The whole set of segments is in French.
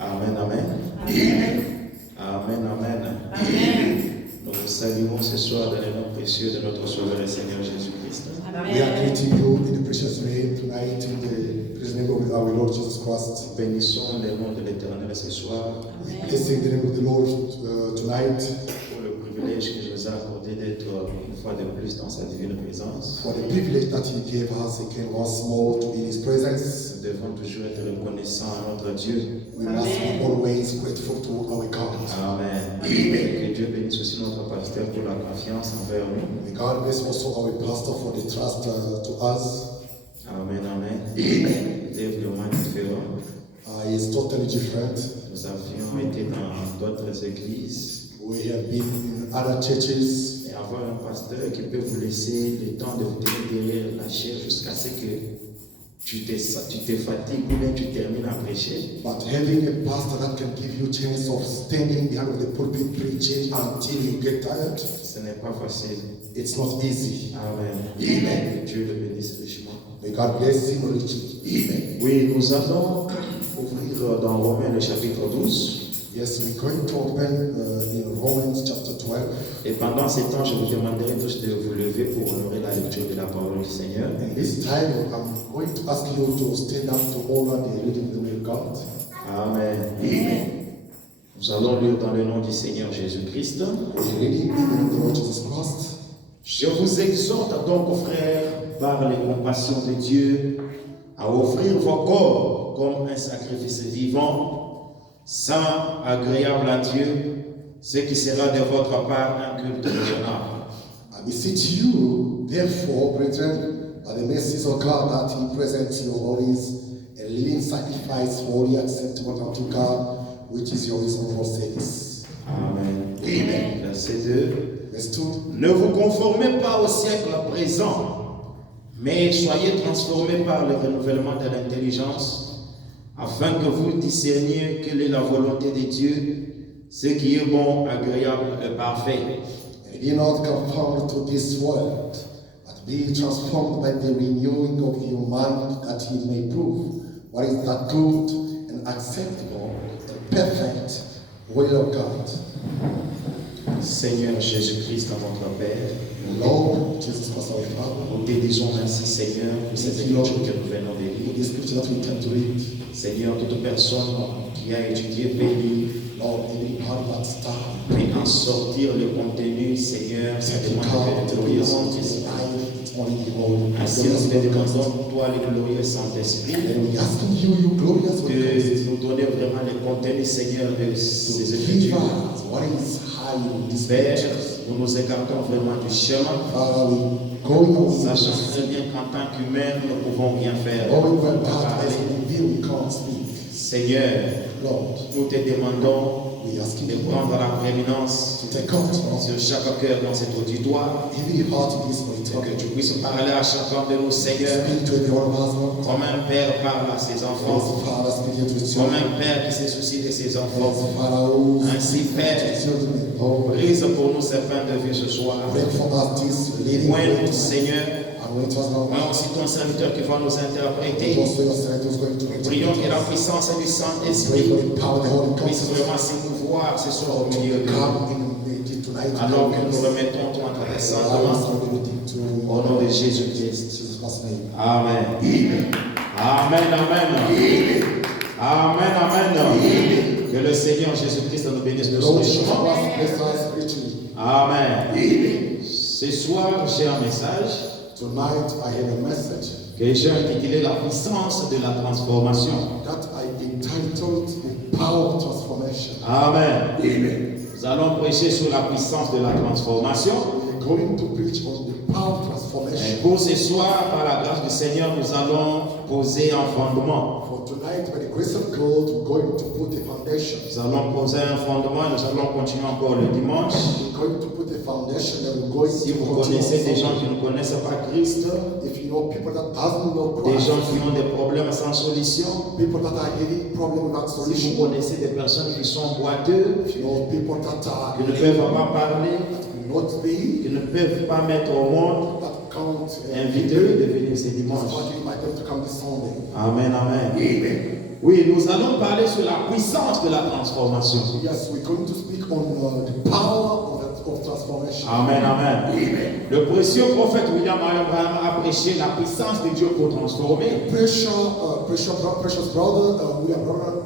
Amen, amen. Amen. Amen, amen. Amen. Nous vous saluons ce soir dans le nom précieux de notre Sauveur et Seigneur Jésus-Christ. We are greeting you in the precious name tonight, in the precious name of our Lord Jesus Christ. Bénissons le nom de l'Éternel ce soir Blessing the name of the Lord tonight pour le privilège qu'il nous a accordé d'être une fois de plus dans sa divine présence. for the privilege that He gave us again once more to be in His presence. Nous devons toujours être reconnaissants à notre Dieu. We must be always grateful to our God. Amen. Que Dieu bénisse aussi notre pasteur pour la confiance envers nous. May God bless also our pastor for the trust to us. Amen, amen. Il est vraiment différent. He is totally different. Nous avions été dans d'autres églises. We have been in other churches. Et avoir un pasteur qui peut vous laisser le temps de vous tenir derrière la chair jusqu'à ce que tu te fatigues ou bien tu termines à prêcher. But having a pastor that can give you chance of standing behind the pulpit preaching until you get tired, Ce n'est pas facile. it's not easy. Amen. Amen. Que Dieu le bénisse richement. May God bless him richly. Amen. Oui, nous allons ouvrir dans Romains le chapitre 12. Yes, we're going to open in Romans chapter 12. Et pendant ces temps, je vous demanderai tous de vous lever pour honorer la lecture de la parole du Seigneur. And this time, I'm going to ask you to stand up to honor the reading of the word of God. Amen. Amen. Nous allons lire dans le nom du Seigneur Jésus-Christ. We're reading in the name of the Lord Jesus Christ. Je vous exhorte donc, frères, par les compassions de Dieu, à offrir vos corps comme un sacrifice vivant, saint, agréable à Dieu, ce qui sera de votre part un culte raisonnable. I beseech you, therefore, brethren, by the mercies of God, that He presents your bodies a living sacrifice, holy, acceptable unto God, which is your reasonable service. Amen. Amen. Verset 2. Verse 2. Ne vous conformez pas au siècle présent, mais soyez transformés par le renouvellement de l'intelligence, afin que vous discerniez quelle est la volonté de Dieu, ce qui est bon, agréable et parfait. And be not conformed to this world, but be transformed by the renewing of your mind, that He may prove what is that good and acceptable and perfect will of God. Seigneur Jésus-Christ, notre Père, Lord Jesus Christ our Father, nous te disons merci Seigneur pour cette écriture que nous venons de for lire. this scripture that we can to read. Seigneur, toute personne qui a étudié, béni, Lord, every part that start, mais en sortir le contenu, Seigneur, ça take demande out que the le glorieux life, Saint-Esprit. it's only the Lord. Ainsi, nous te demandons, toi, le glorieux Saint-Esprit, And we asking you, you glorious one, de nous donner vraiment le contenu, Seigneur, de ces to give Écritures. us what is high in this Père, scriptures. nous nous écartons vraiment du chemin, Father, we going on sachant très bien qu'en tant qu'humains, nous ne pouvons rien faire. going where God Parler. has revealed, we can't speak. Seigneur, Lord, nous te demandons we asking de you prendre la prééminence to take control sur chaque cœur dans cet auditoire, every heart in this pour auditorium. que tu puisses parler à chacun de nous, Seigneur, Speak to every one of us, Lord. comme un père parle à ses enfants, As Father speaking to his comme children. un père qui se soucie de ses As enfants. Father who Ainsi, speaks to Père, his children. Lord, brise pour nous ces pains de vie ce soir. break for us this leading Point way nous, tonight. Seigneur, And wait us now. moi aussi ton serviteur qui va nous interpréter. Also your servant who's going to Prions que la interpret. puissance du Pray Saint-Esprit for the power of the Holy puisse Ghost vraiment s'émouvoir ce soir au milieu de nous. come in tonight. Alors que nous remettons tout entre tes saintes mains. Au nom de Jésus-Christ. Jesus Christ's name. Amen. Amen, amen. Amen, amen. Que le Seigneur Jésus-Christ nous bénisse de The son Lord Jesus richement. Christ bless us richly. Amen. Ce soir, j'ai un message Tonight I have a message que j'ai intitulé La puissance de la transformation. that I entitled The Power of Transformation. Amen. Amen. Nous allons prêcher sur la puissance de la transformation. We're going to preach on the power of Et transformation. pour ce soir, par la grâce du Seigneur, nous allons poser un fondement. For tonight, by the grace of God, we're going to put a foundation. Nous allons poser un fondement et nous allons continuer encore le dimanche. We're going to put a foundation and we're going Si to vous continue. connaissez des gens qui ne connaissent pas Christ, If you know people that doesn't know des Christ, gens qui ont des problèmes sans solution, people that are having problem without si vous solution, connaissez des personnes qui sont boiteux, if you know people that are qui ne peuvent pas parler, not speak, qui ne peuvent pas mettre au monde, that can't invitez-les de venir ce dimanche. invite them to come this Sunday. Amen, amen. Amen. Oui, nous allons parler sur la puissance de la transformation. Yes, we're going to speak on the power of transformation. Amen, amen. Le précieux prophète William Abraham a prêché la puissance de Dieu pour transformer. Precious brother, William Branham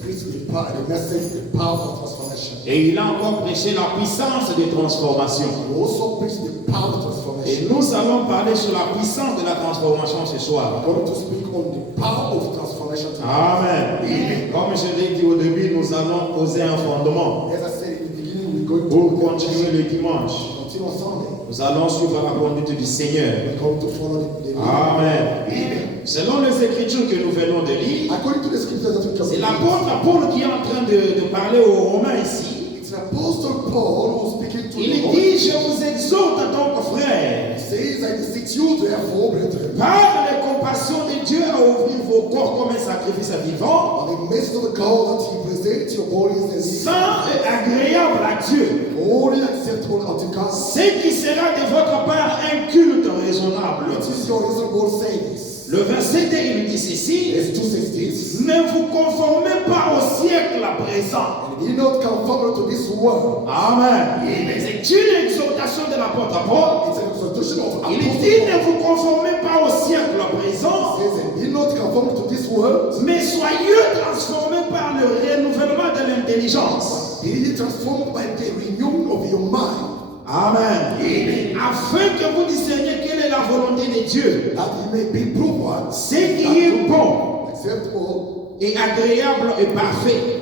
preached the message, the power of transformation. Et il a encore prêché la puissance de transformation. He also preached the power of Et transformation. nous allons parler sur la puissance de la transformation ce soir. We're going to speak on the power of transformation today. Amen. Comme je l'ai dit au début, nous allons poser un fondement As I said in the beginning, we're going pour to continuer le dimanche. continue on Sunday. Nous allons suivre la conduite du Seigneur. We're going to follow the Amen. Selon les écritures que nous venons de lire, According to the scriptures that we can c'est read, l'apôtre Paul qui est en train de parler aux Romains ici. it's Apostle Paul who's speaking to Il the dit, je vous exhorte donc frères, He says, I beseech you, therefore, brethren, par les compassions de Dieu, à ouvrir vos corps comme un sacrifice vivant, on the message of God that He presents your bodies as saint et agréable à Dieu, holy, acceptable unto God. ce qui sera de votre part un culte raisonnable. Which is your reasonable service. Le verset 2, il dit ceci, Verse 2 says this, ne vous conformez pas au siècle présent. and be not conformed to this world. Amen. C'est une exhortation de l'apôtre Paul. It's an exhortation of Il Apostle dit, ne Paul. vous conformez pas au siècle présent, He says, and be not conformed to this world, mais soyez transformés par le renouvellement de l'intelligence. be ye transformed by the renewing of your mind, Amen. Afin que vous discerniez quelle est la volonté de Dieu, that ye may be proved ce qui est bon acceptable, et agréable et parfait.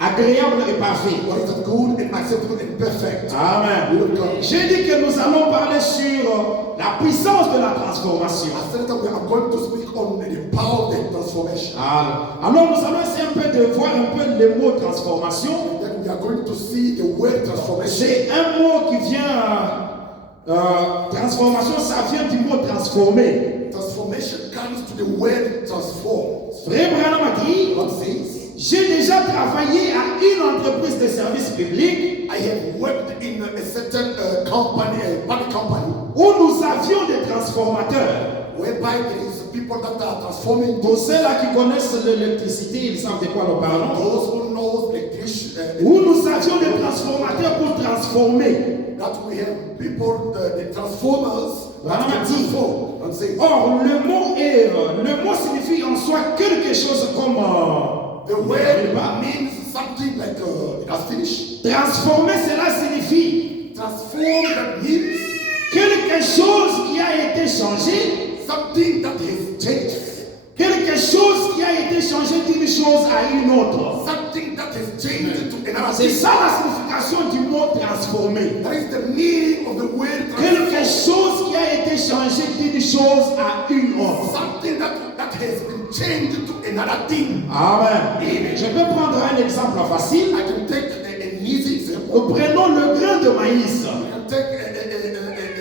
Agréable et parfait. what is good and acceptable and perfect. Amen. Will of God. J'ai dit que nous allons parler sur la puissance de la transformation. I said that we are going to speak on the power of the transformation. Alors nous allons essayer un peu de voir un peu le mot transformation. Then we are going to see the word transformation. C'est un mot qui vient, transformation, ça vient du mot transformer. Transformation comes to the word transform. Frère Branham a dit, God says, j'ai déjà travaillé à une entreprise de service public I have worked in a certain company, a public company, où nous avions des transformateurs. whereby there is people that are transforming. Pour ceux-là qui connaissent l'électricité, ils savent de quoi nous parlons. Those who know Où nous avions des transformateurs pour transformer. that we have people, the transformers, that Branham can a dit, transform. And say, or le mot signifie en soi quelque chose comme the word means something like it has finished. transformer, cela signifie Transform, that means quelque chose qui a été changé, something that has changed. quelque chose qui a été changé d'une chose à une autre. Something that has changed to another C'est thing. ça la signification du mot transformer. That is the meaning of the word Quelque transform. chose qui a été changé d'une chose à une autre. Something that has been changed to another thing. Amen. Je peux prendre un exemple facile. I can take an easy example. Nous prenons le grain de maïs. I can take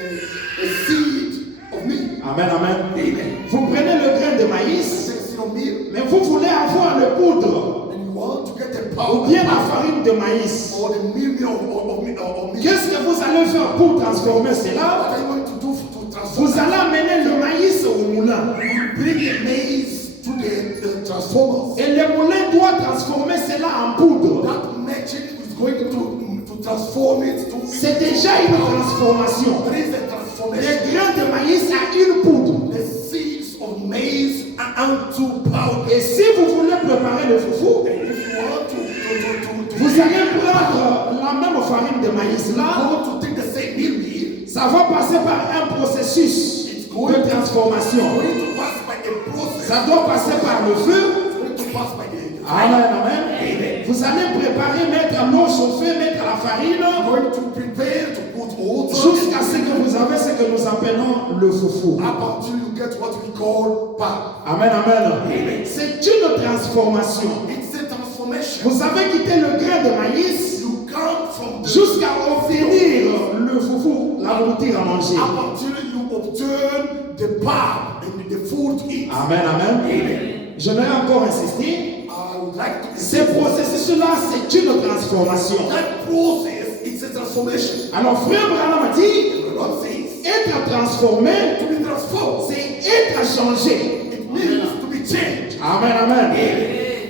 a seed of meat. Amen, amen. Amen. Vous prenez le grain de I maïs, take a seed of meat, mais vous voulez avoir le poudre and you want to get the ou powder bien la farine de maïs. or the meal of meat. Qu'est-ce que vous allez faire pour transformer cela? What are you going to do to transform? Vous allez amener le maïs au moulin. You bring the maize to the transformers. Et le moulin doit transformer cela en poudre. That magic is going to transform it to. C'est déjà une transformation. There is a Le transformation. grain de maïs a une poudre. The seeds of maize are unto powder. Et si vous voulez préparer le foufou, And if you want to vous allez prendre la même farine de maïs là. want to take the same meal, Ça va passer par un processus de transformation. going to pass by a process. Ça doit passer par le feu. It's going to pass by the Amen, amen. Vous allez préparer, mettre l'eau chauffée, mettre la farine, going to prepare to put water jusqu'à ce que vous avez ce que nous appelons le foufou. up until you get what we call pap. Amen, amen. C'est une transformation. It's a transformation. Vous avez quitté le grain de maïs You come from the jusqu'à obtenir le foufou, la nourriture à manger. up until you obtain the pap and the food to eat. Amen, amen. J'aimerais encore insister. I would like to Ce processus-là, c'est une transformation. that process. It's a transformation. Alors, frère Branham a dit, The Lord says être transformé, to be transformed. c'est être changé. It means to be changed. Amen, amen.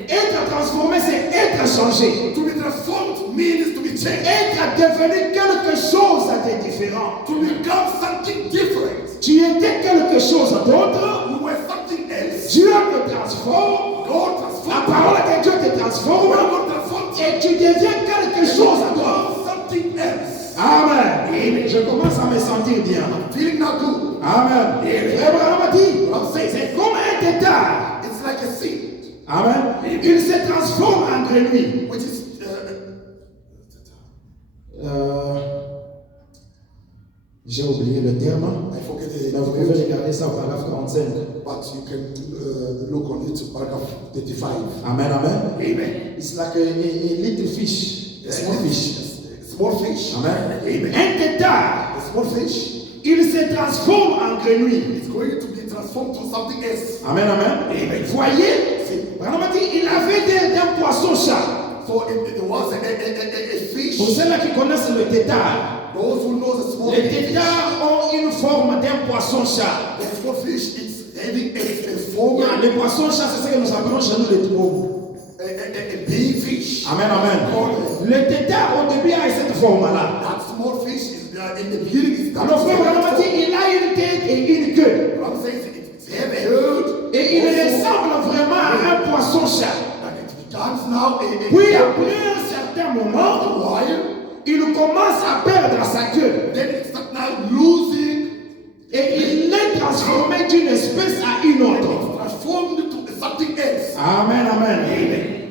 Être transformé, c'est être changé. To be transformed means to be changed. Être devenu quelque chose de différent. To become something different. Tu étais quelque chose d'autre. You were something else. Dieu te transforme. God La transformed. parole de Dieu te transforme. God transformed. Et tu deviens quelque chose d'autre. Something else. Amen. Je commence à me sentir bien. Feeling not good. Amen. Frère Branham a dit, c'est comme un détail. It's like a seed. Amen. Il se transforme en grenouille. Which is J'ai oublié le terme. I forget Mais vous pouvez regarder ça au paragraphe 45. but you can look on it, paragraph 35. Amen, amen. Amen. It's like a little fish. A small fish. Small fish. Amen. Amen. Un détail. A small fish Il se transforme en grenouille. is going to be transformed to something else. Amen, amen. Amen. Voyez, Branham a dit, il avait d'un poisson-chat. So it was a fish. Pour ceux-là qui connaissent le tétard, Those who know the small les fish, tétards ont une forme d'un poisson-chat. the small fish is having a form, Les poissons-chats, c'est ce que nous appelons chez nous les trous. a big fish. Amen, amen. Le tétard au début a cette forme-là. That small fish is in the beginning is that. Alors frère Branham a dit, il a une tête et une queue. What I'm saying is it's have a head. Et il also, ressemble vraiment à un poisson-chat. and it becomes now Puis après un certain moment, a while, il commence à perdre sa queue. then it starts now losing, Et il est transformé d'une espèce à une autre. transformed to something else. Amen, amen.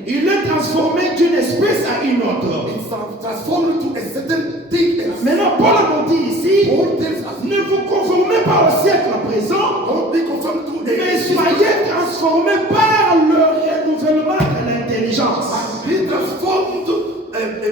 Il est transformé d'une espèce à une autre. It's transformed to a certain thing else. Maintenant, Paul a dit ici, All things are ne vous conformez pas au siècle présent, don't be conformed to mais soyez transformés par le renouvellement de l'intelligence. be transformed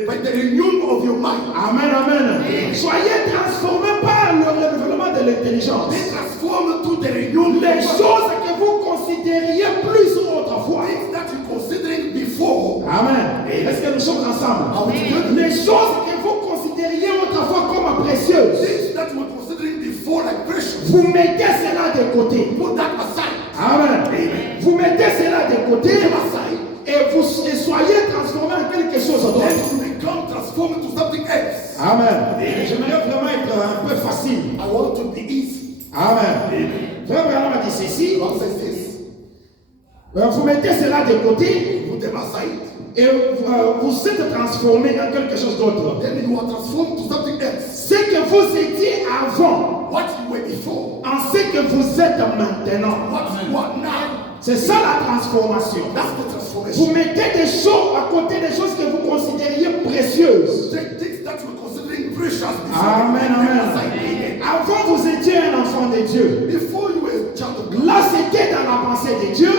by the renewal of your mind. Amen, amen. Soyez transformés par le renouvellement de l'intelligence. Be transformed to the renewal Les of choses que vous considériez plus autrefois. things that you considering before. Amen. Est-ce que nous sommes ensemble? Amen. Les choses que vous considériez autrefois comme précieuses, Things that you were considering before like precious. vous mettez cela de côté. Put that aside. Amen. Vous mettez cela de côté Put them aside. et soyez transformés en quelque chose d'autre. Then you become transformed to something else. Amen. J'aimerais vraiment être un peu facile. I want to be easy. Amen. Frère Branham a dit ceci. God says this. Vous mettez cela de côté Put them aside. et vous êtes transformés en quelque chose d'autre. Then you are transformed to something else. Ce que vous étiez avant, What you were before. en ce que vous êtes maintenant. What you are now. C'est ça la transformation. That's the transformation. Vous mettez des choses à côté des choses que vous considériez précieuses. Take things that you were considering precious before. Amen, Put them amen. aside. Avant, vous étiez un enfant de Dieu. Before you were a child of God. Là, c'était dans la pensée de Dieu.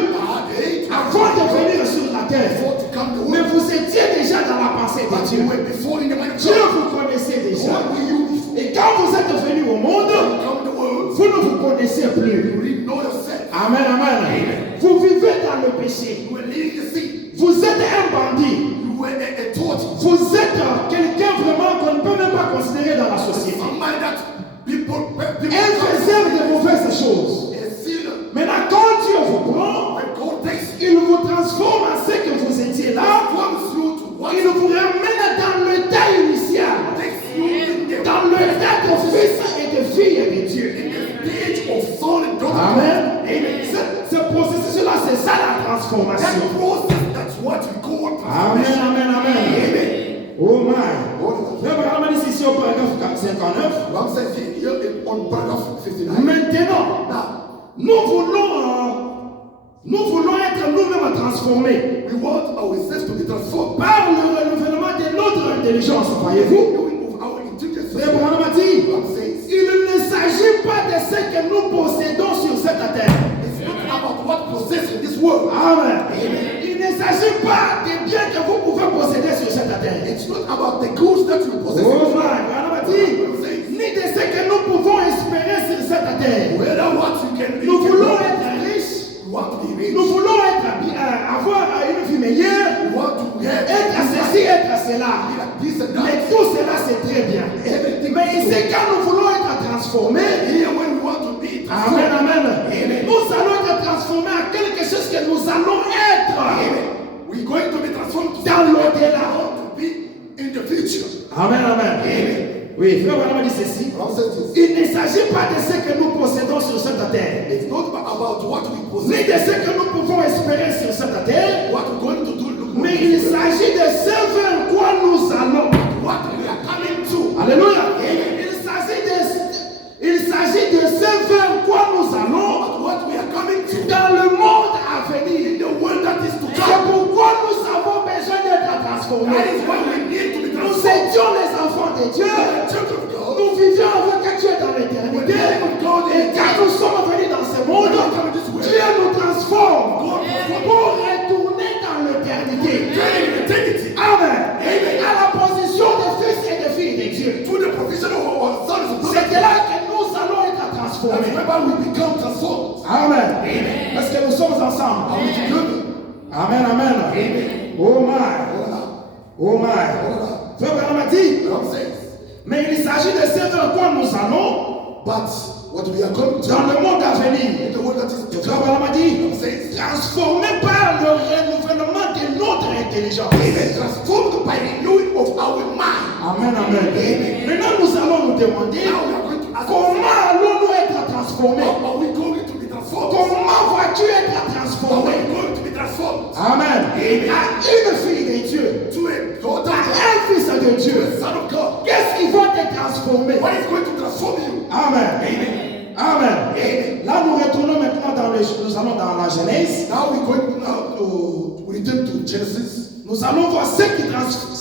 Avant de venir sur la terre. Before to come to Mais world. vous étiez déjà dans la pensée de But Dieu. you were before in the mind of Dieu God. vous connaissait déjà. What were you before? Et quand vous êtes venu au monde, Come to the world. vous ne vous connaissez plus. You really know yourself. Amen, amen. Vous vivez dans le péché. You were leading the sea. Vous êtes un bandit. You were a torch. Vous êtes quelqu'un vraiment qu'on ne peut même pas considérer dans la société. Somebody that people Un faiseur de mauvaises choses. a sinner. Maintenant, quand Dieu vous prend, When God takes il vous transforme en ce que vous étiez là. comes through to what Il vous ramène dans l'état initial. takes you in the Dans l'état de fils et de fille de Dieu. stage of son and daughter. Amen. Ce processus-là, c'est ça la transformation. That process, that's what we call Amen, transformation. amen, amen. Oh my. God, Frère Branham dit ici au paragraphe 59. God says here on paragraph 59. Maintenant, Now, nous voulons être nous-mêmes transformés we want ourselves to be transformed par le renouvellement de notre intelligence, voyez-vous. renewing of our intelligence. Frère Branham a dit, God says il ne s'agit pas de ce que nous possédons sur cette terre. it's not about what possess in this world. Amen. Il ne s'agit pas des biens que vous pouvez posséder sur cette terre. It's not about the goods that you possess. Oh my, Branham a dit, ni de ce que nous pouvons espérer sur cette terre. Whether what you can Nous voulons être riches, you want to be rich, nous voulons avoir une vie meilleure, you want to have être ceci, être cela. like this and Mais that. tout cela c'est très bien. Everything Mais ici, quand nous voulons être transformés, here when we want to be amen, transformed, amen, nous allons être transformés en quelque chose que nous allons Oui, frère Branham dit ceci. Branham says this. Il ne s'agit pas de ce que nous possédons sur cette terre, It's not about what we ni possess, de ce que nous pouvons espérer sur cette terre, what we're going to do, mais il s'agit de ce vers quoi nous allons. what we are coming to. Alléluia. Il s'agit de ce vers quoi nous allons But what we are coming to, dans le monde à venir. the world that is to C'est come. pourquoi nous avons besoin d'être That transformés. is why we need to be Nous transformed. étions les enfants de Dieu. The church of God, Nous vivions avec Dieu dans l'éternité. Et quand nous sommes venus dans ce monde, Dieu nous transforme pour retourner dans l'éternité. eternity, Amen. À la position de fils et de filles de Dieu. to the provision of our sons and C'est daughters. de là que nous allons être That's transformés. whereby we become transformed. Amen. Parce que nous sommes ensemble. Are we together? Amen, amen. Oh my. Oh my. Frère Branham a dit, Branham says, mais il s'agit de ce vers quoi nous allons but what we are coming to, dans le monde à venir. in the world that is to Frère come, Branham a dit, Branham says, transformé par le renouvellement de notre intelligence. Amen. Transformed by the renewing of our mind. Amen, amen. Maintenant, nous allons nous demander Now we are going to ask comment allons-nous être transformés? how are we going to be transformed? Comment vas-tu être How are transformé? we going to be transformed? Amen. À une fille de Dieu, To a daughter à of God, un fils de to Dieu, a son of God. qu'est-ce qui va te transformer? What is going to transform you? Amen. Amen. Là, nous retournons maintenant nous allons dans la Genèse. Now we're going now to return to Genesis. Nous allons voir ce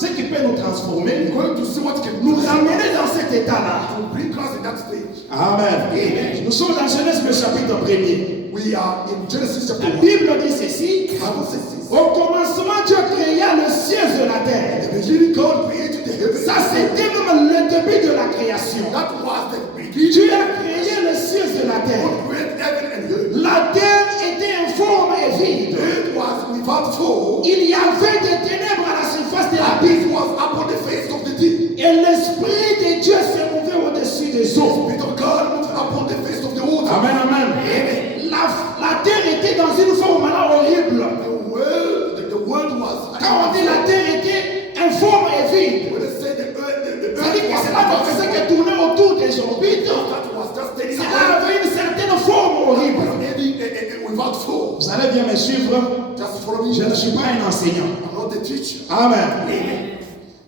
qui peut nous transformer, We're going to see what can nous amener dans cet état-là. to bring us in that stage. Amen. Nous sommes dans Genèse, le chapitre 1er. We are in Genesis chapter La 1. Bible dit ceci. Bible says this. Au commencement, Dieu créa le ciel et la terre. The beginning God created the heavens. Ça, c'était même le début de la création. That was the beginning. Dieu a créé le ciel et la terre. God created heaven and earth. La terre était informe et vide. It was without form. Il y avait des ténèbres à la surface de la It terre. was upon the face of the deep. Et l'Esprit de Dieu s'est mouvé au-dessus des eaux. The Spirit of God moved upon the face of the water. Amen, amen. La terre était dans une forme là horrible. The world was. Quand on dit la terre était informe et vide, When they say the earth c'est-à-dire que was cela ne faisait que tourner autour des orbites. that was just standing Cela avait une certaine forme horrible. without form. Vous allez bien me suivre. Just follow me. Je ne suis pas un enseignant. I'm not a teacher. Amen.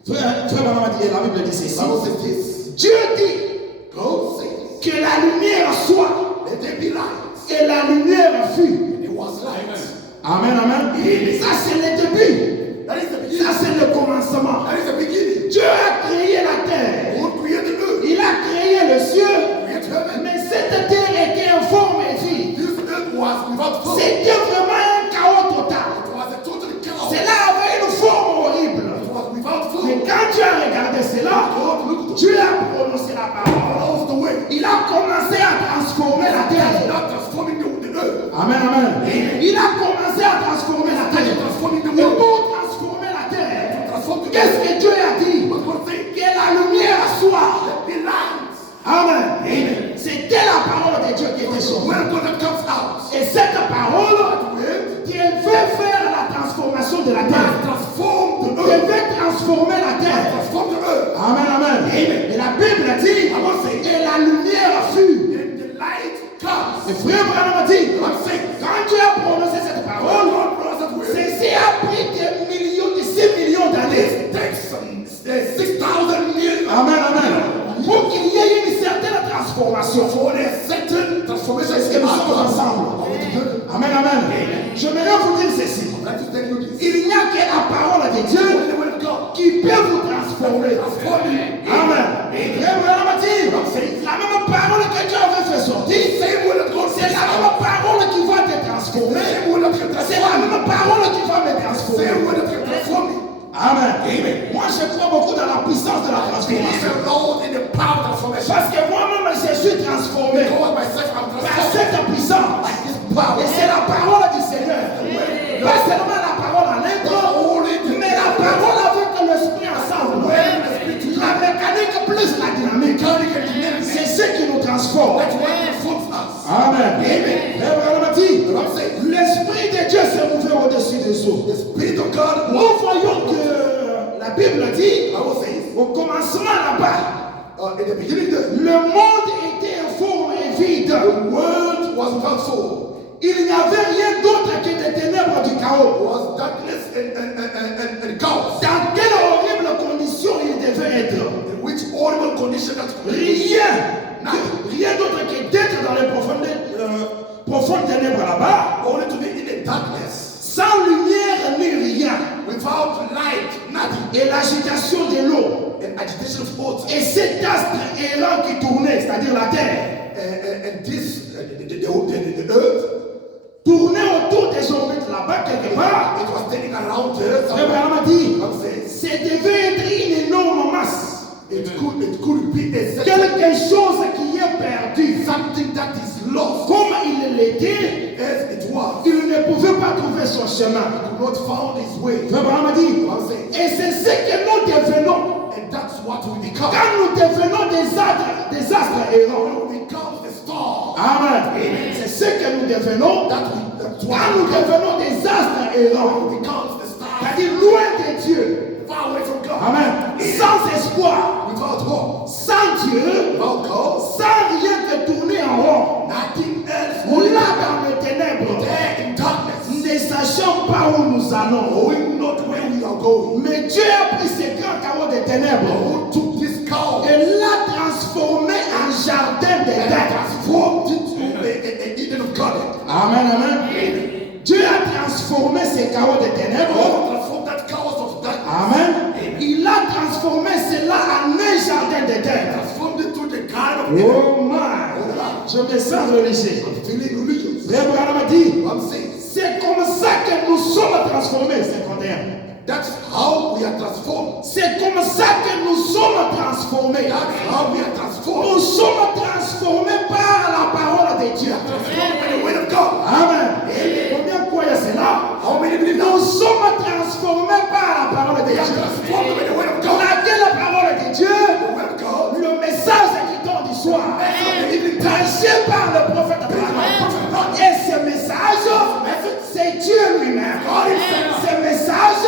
Frère Branham a dit, la Bible dit ceci. Bible says this. Dieu dit God says, que la lumière soit. let there be light. Et la lumière fut. And it was light. Amen, amen. Ça c'est le début. That is the Ça beginning. c'est le commencement. That is the beginning. Dieu a créé la terre. God created earth. Il a créé le ciel. Created heaven. Mais cette terre était informe et vide. This earth was without form. C'était vraiment un chaos total. It was a total chaos. Cela avait une forme horrible. It was without Mais form. quand Dieu a regardé cela, God looked Dieu a prononcé la parole. out the way. Il a commencé à transformer la terre. Not transforming the earth. Amen, amen. Il a commencé à transformer la terre. Transforming the Et world. pour transformer la terre, Transform the qu'est-ce que Dieu a dit? What God said? Que la lumière soit. Let be light. Amen. C'était la parole de Dieu qui était sur nous. When God comes out, Et cette parole will devait faire la transformation de la terre. transform the earth. Devait transformer la terre. Transform the earth. Amen, amen. Et la Bible dit, et la lumière fut. And the light comes. Et frère Branham a dit, I'm saying, quand Dieu a prononcé cette parole, God knows that way. ceci a pris des millions, des 6 millions d'années. It takes 6,000 years. Amen, amen. Pour qu'il y ait une certaine transformation. For a certain transformation. Est-ce que nous sommes ensemble? Amen, amen. J'aimerais vous dire ceci. I'd like to tell you this. Il n'y a que la parole de Dieu Only the word of God. qui peut vous transformer. Transform you. Amen. Frère Branham a dit, la même parole que Dieu avait fait sortir, Same word of God. c'est la même parole qui va te transformer. Same word of God. C'est la même parole qui va me transformer. Same word of God. Transform me. Amen. Moi, je crois beaucoup dans la puissance de la Believe transformation. the Lord in the power of transformation. Parce que moi-même, je suis transformé God myself, I'm par transformed cette puissance. by His power. Et c'est la parole du Seigneur. Pas seulement la parole en lettres, mais la parole avec l'esprit ensemble. La mécanique plus la dynamique. C'est ce qui nous transforme. That's what transforms us. Amen. Abraham a dit, l'esprit de Dieu s'est mouvé au-dessus des eaux. The Spirit of God Nous voyons que la Bible dit, I will say, au commencement là-bas, In the beginning, le monde était informe et vide. the world was without soul. Il n'y avait rien d'autre que des ténèbres du It chaos. was darkness and chaos. Dans quelle horrible condition il devait être? In which horrible condition that Rien d'autre que d'être dans les profondes ténèbres là-bas, only to be in the darkness, sans lumière ni rien, without light, nothing, et l'agitation de l'eau, and agitation of water, et cet astre errant qui tournait, c'est-à-dire la terre, and this the earth. tournait autour des orbites là-bas quelque part. It was turning around the earth. Abraham a dit, I'm saying c'est devait être une énorme masse. it could be a Quelque chose qui est perdu. something that is lost Comme il l'était, as it was. il ne pouvait pas trouver son chemin. Could not found his way. Abraham a dit, I'm saying, et c'est ce que nous devenons. and that's what we become. Quand nous devenons des astres errants. We become the star. Amen. C'est ce que nous devenons. That's what Quand nous devenons des astres errants. we become the star. C'est-à-dire loin de Dieu. Far away from God. Amen. Sans espoir. Without hope. Sans Dieu. Without God. Sans rien que tourner en rond. Nothing else. On l'a dans les ténèbres. There in darkness. Nous ne sachons pas où nous allons. Knowing not where we are going. Mais Dieu a pris ce grand chaos des ténèbres Who took this cow et l'a transformé en jardin and d'Éden. transformed it to an Eden of God. Amen, amen. Dieu a transformé ce chaos des ténèbres. God transformed that chaos of darkness. Amen. Il a transformé cela en un jardin d'Éden. Transformed it to the garden of Eden. Oh my. Je me sens religieux. Feeling religious. Frère Branham a dit, I'm saying c'est comme ça que nous sommes transformés. 51. that's how we are transformed. C'est comme ça que nous sommes transformés. That's how we are transformed. Nous sommes transformés par la parole de Dieu. Transformed by the word of God. Amen. Combien croient cela? How many believe Nous that? sommes transformés par la parole de We are Dieu. transformed by the word of God. Laquelle parole de Dieu? The word of God. Le message qui tombe du soir. Prêché par le prophète Abraham. Et ce message, c'est Dieu lui-même. Ce message,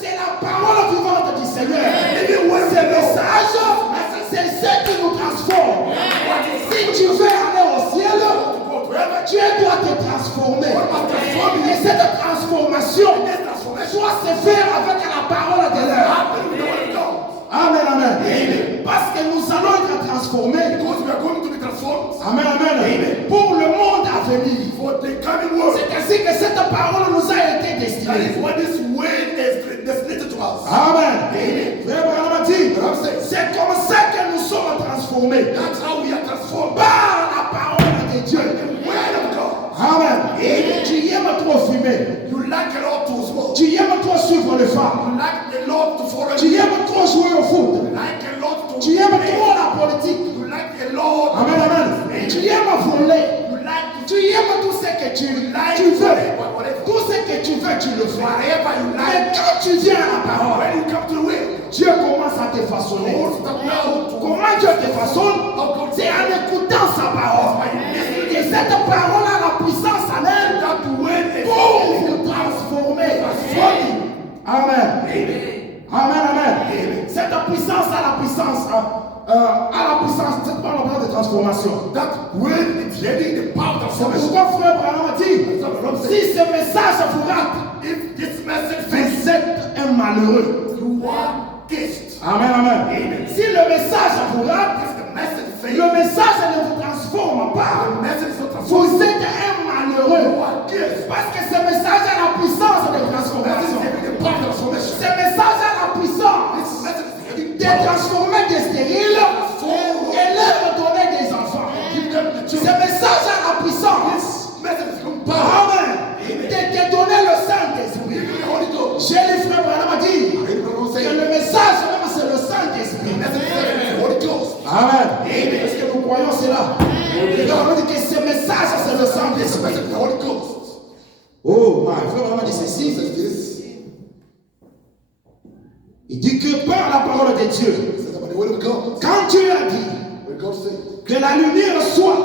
c'est la parole vivante du Seigneur. Ce message, c'est ce qui nous transforme. Si tu veux aller au ciel, Dieu doit te transformer. Et cette transformation doit se faire avec la parole de l'heure. Amen, amen. Parce que nous allons être transformés. Because we are going to be transformed. Amen, amen. Pour le monde à venir. For the coming world. C'est ainsi que cette parole nous a été That destinée. is what this word is destined to us. Amen. Frère Branham a dit, I'm saying c'est comme ça que nous sommes transformés. that's how we are transformed. Par la parole de Dieu. The word of God. Amen. Tu aimes trop fumer. You like the Lord to smoke. Tu aimes trop suivre les femmes. You like the Lord to follow Tu you. aimes trop jouer au foot. You like the Lord to Tu aimes trop la politique. You like the Lord. Amen, amen. Tu aimes voler. You like Tu aimes tout ce que tu veux. Tout ce que tu veux, tu le fais. whatever you Mais like. quand tu viens à la parole, When you come to the will, Dieu commence à te façonner. Comment Dieu te façonne? C'est en écoutant sa parole. Et cette parole a la puissance en elle pour vous transformer. Amen. Amen, amen. Cette puissance a la puissance, cette parole de transformation. that word is ready the power of C'est transformation. pourquoi frère Branham a dit, si ce message vous rate, If this message fails, vous êtes un malheureux. you are kissed. Amen, amen. Si le message vous rate, If the message fails, le message ne vous transforme pas. the message is not transformed. Vous êtes un malheureux. You are kissed. Parce que ce message a la puissance de Message is transformation. having the power of transformation. Ce message a la puissance This message is having de transformer des stériles et leur donner des enfants. give them the Ce children. message a la puissance. Message is having power. Amen. De te donner le Saint-Esprit. Give you the Holy Ghost. J'ai les frères Branham a dit que le message même c'est le Saint-Esprit. Message is having the Holy Ghost. Amen. Est-ce que nous croyons cela? Et donc on dit que ce message c'est le This Saint-Esprit. message is the Holy Ghost. Oh, my frère Branham dit ceci. Says this. Il dit que par la parole de Dieu, It says about the word of God. quand Dieu a dit When God said, que la lumière soit,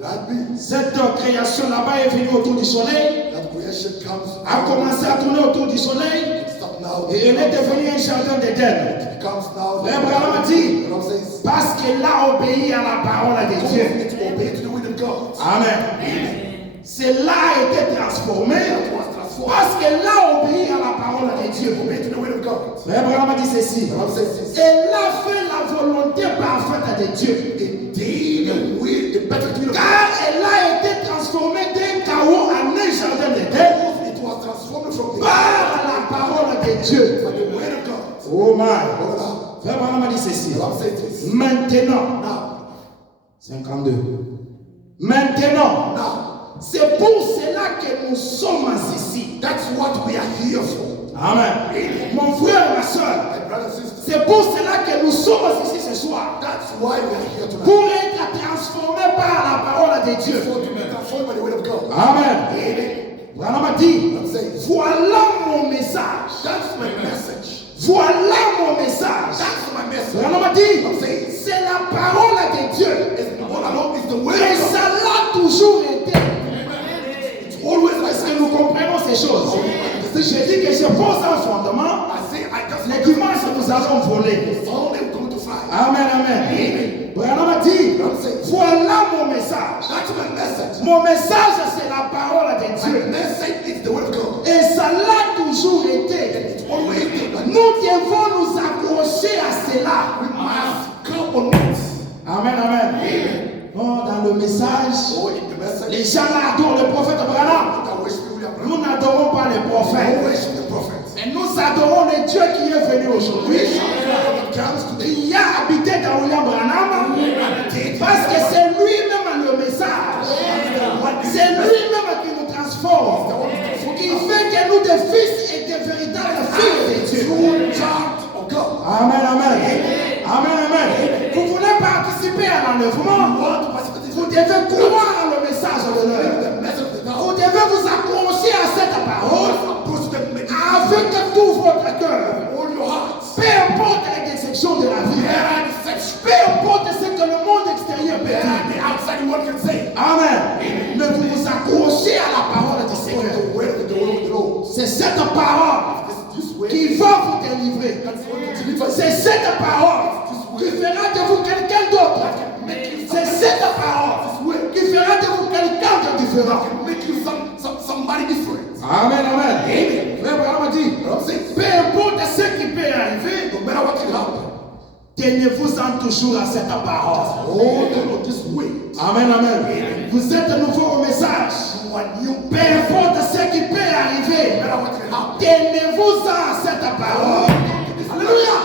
let be, cette création là-bas est venue autour du soleil, that creation comes a commencé à tourner autour du soleil and stop now. et elle est devenue un jardin d'Éden. comes now. Frère Branham a dit, Branham says, parce qu'elle a obéi à la parole de Dieu. it obey to the will of God. Amen. Cela a été transformé It was transformed. parce qu'elle a obéi à la parole de Dieu. Obey to the will of God. Frère Branham a dit ceci. Branham says this. Elle a fait la volonté parfaite de Dieu. Indeed, the will, the perfect will of Car God. elle a été transformée d'un chaos en un jardin d'Éden It was transformed from the par la parole de Dieu. by the word of God. Oh my. Now, Frère Branham a dit ceci. Branham says this. Maintenant, Now, 52. Maintenant, now, c'est pour cela que nous sommes ici. that's what we are here for. Amen. Mon frère, ma soeur, My brother and sister, c'est pour cela que nous sommes ici ce soir. that's why we are here tonight. Pour être transformés par la parole de Dieu. For to be transformed by the word of God. Amen. Branham a dit, Branham says, voilà mon message. that's my message. Voilà mon message. That's my message. Branham a dit, I'm saying, c'est la parole de Dieu. it's all along is the word Et of God. ça l'a toujours été. It's always like Est-ce que nous comprenons ces choses? Je dis que je pose un fondement. I say, I just Les dimanches, nous allons voler. found them going to fly. Amen, amen. Branham a dit, Branham says, voilà mon message. that's my message. Mon message, c'est la parole de My Dieu. message is the word of God. Et ça l'a toujours été. It's always been like Nous devons nous accrocher à cela. we must come on it. Amen, amen. Oh, dans le message, Oh, in the message, les gens là adorent le prophète Branham. I wish we would have Nous n'adorons pas les I prophètes. worship the prophet. Et nous adorons le Dieu qui est venu aujourd'hui. God comes to the Qui a habité dans William Branham. Parce que c'est lui-même le message. C'est lui-même qui nous transforme. Qui fait que nous des fils et des véritables filles de Dieu. true child of God. Amen, amen. Amen, amen. Vous voulez participer à l'enlèvement? Vous devez croire à le message de l'heure. The message of the Vous God. devez vous accrocher à cette parole Approach them avec tout votre cœur. all your heart. Peu importe les déceptions de la vie. There are deception. Peu importe ce que le monde extérieur peut There are dire. the outside world can say. Amen. Mais vous vous accrochez à la parole du For Seigneur. the word of the Lord. C'est cette parole This way. qui va vous délivrer. That's what you deliver. C'est cette parole qui fera de vous quelqu'un d'autre. C'est cette parole qui fera de vous quelqu'un de différent. Make you somebody different. Amen, amen. Frère Branham dit, But I'm saying, peu importe ce qui peut arriver, no matter what can happen, tenez-vous-en toujours à cette parole. hold on to this way. Amen, amen. Vous êtes nouveau au message. You are new. Peu importe ce qui peut No arriver, matter what can happen. tenez-vous-en à cette parole. Alléluia.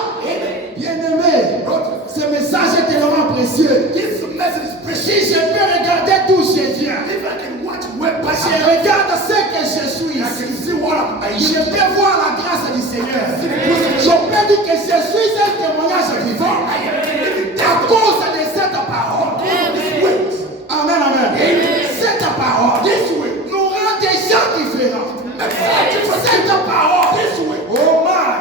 Bien-aimé, Brother, ce message est tellement précieux. this message is precious. Si je peux regarder d'où je viens, If I can watch where by je regarde ce que je suis I can ici. see what I Je am. peux voir la grâce du Seigneur. Je peux dire que je suis un témoignage vivant à cause de cette parole. Amen, amen. Cette parole nous rend des gens différents. Cette parole, oh man,